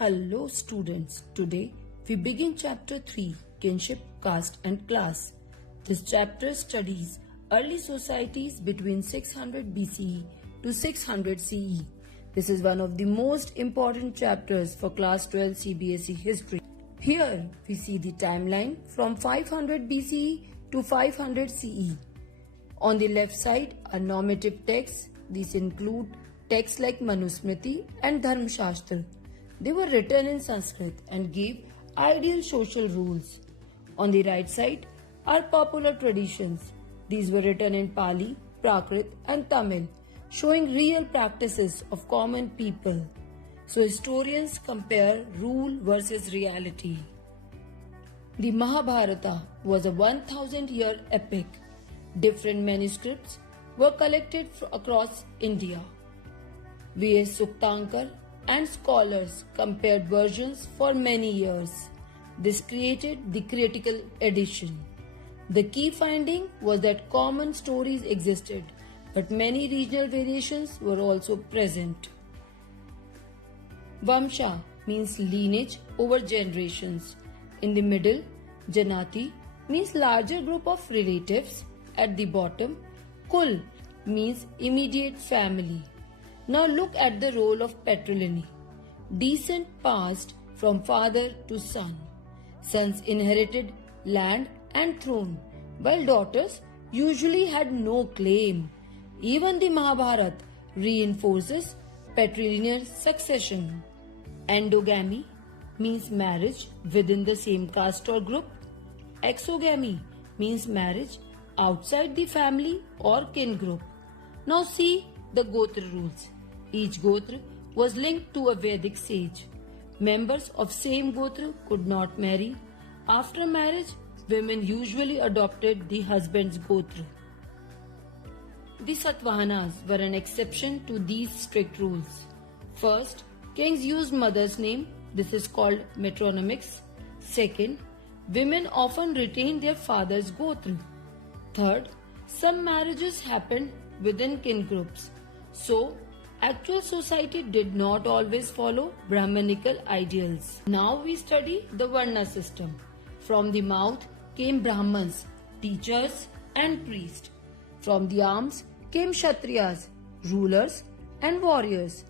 Hello students, today we begin chapter 3, Kinship, Caste and Class. This chapter studies early societies between 600 BCE to 600 CE. This is one of the most important chapters for class 12 CBSE history. Here we see the timeline from 500 BCE to 500 CE. On the left side are normative texts. These include texts like Manusmriti and Dharmashastra. They were written in Sanskrit and gave ideal social rules. On the right side are popular traditions. These were written in Pali, Prakrit and Tamil, showing real practices of common people. So historians compare rule versus reality. The Mahabharata was a 1000-year epic. Different manuscripts were collected across India. V.S. Suktankar and scholars compared versions for many years. This created the critical edition. The key finding was that common stories existed, but many regional variations were also present. Vamsha means lineage over generations. In the middle, Janati means larger group of relatives. At the bottom, Kul means immediate family. Now look at the role of patrilineal. Descent passed from father to son. Sons inherited land and throne, while daughters usually had no claim. Even the Mahabharata reinforces patrilineal succession. Endogamy means marriage within the same caste or group. Exogamy means marriage outside the family or kin group. Now see the Gotra rules. Each Gotra was linked to a Vedic sage. Members of same Gotra could not marry. After marriage, women usually adopted the husband's Gotra. The Satavahanas were an exception to these strict rules. First, kings used mother's name. This is called metronymics. Second, women often retained their father's Gotra. Third, some marriages happened within kin groups. So, actual society did not always follow Brahmanical ideals. Now we study the Varna system. From the mouth came Brahmans, teachers and priests. From the arms came Kshatriyas, rulers and warriors.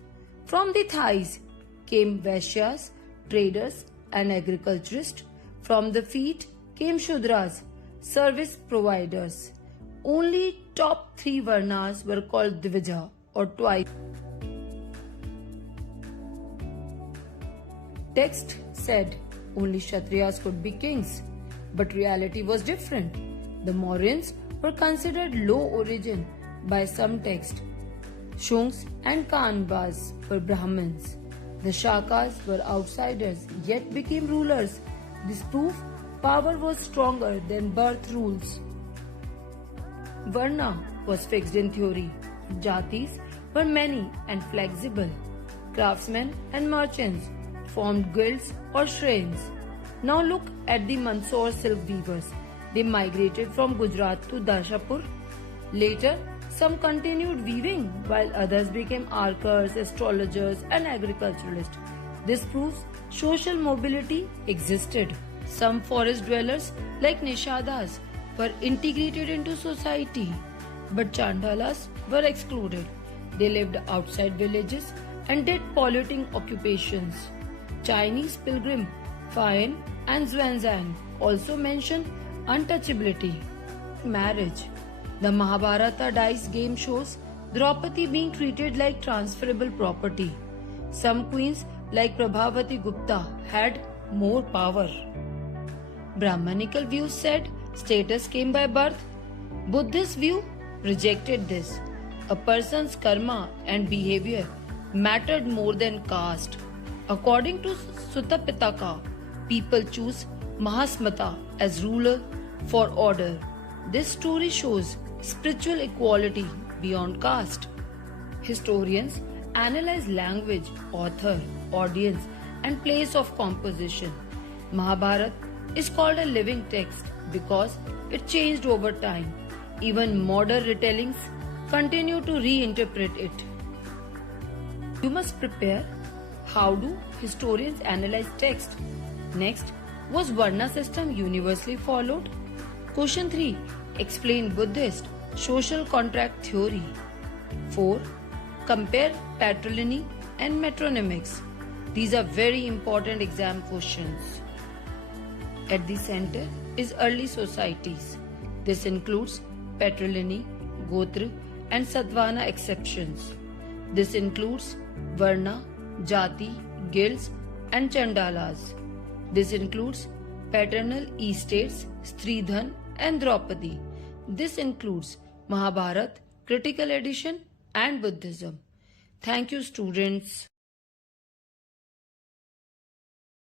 From the thighs came Vaishyas, traders and agriculturists. From the feet came Shudras, service providers. Only top 3 Varnas were called Dvija or twice. Text said only Kshatriyas could be kings, but reality was different. The Mauryans were considered low origin by some texts. Shungs and Kanvas were Brahmins. The Shakas were outsiders yet became rulers. This proved power was stronger than birth rules. Varna was fixed in theory. Jatis were many and flexible. Craftsmen and merchants formed guilds or shrines. Now look at the Mandsaur silk weavers. They migrated from Gujarat to Darshapur. Later, some continued weaving while others became archers, astrologers and agriculturalists. This proves social mobility existed. Some forest dwellers like Nishadas were integrated into society, but Chandalas were excluded. They lived outside villages and did polluting occupations. Chinese pilgrim Fain and Xuanzang also mention untouchability. Marriage. The Mahabharata dice game shows Draupadi being treated like transferable property. Some queens like Prabhavati Gupta had more power. Brahmanical views said status came by birth. Buddhist view rejected this. A person's karma and behavior mattered more than caste. According to Sutta Pitaka, people choose Mahasmata as ruler for order. This story shows spiritual equality beyond caste. Historians analyze language, author, audience, and place of composition. Mahabharata is called a living text because it changed over time. Even modern retellings continue to reinterpret it. You must prepare How do historians analyze text? Next, was Varna system universally followed? Question 3. Explain Buddhist social contract theory. 4. Compare patrilineal and metronymics. These are very important exam questions. At the center is early societies. This includes patrilineal, Gotra and Satvana exceptions. This includes Varna, Jati, guilds and Chandalas. This includes paternal estates, Stridhan and Draupadi. This includes Mahabharat, critical edition and Buddhism. Thank you, students.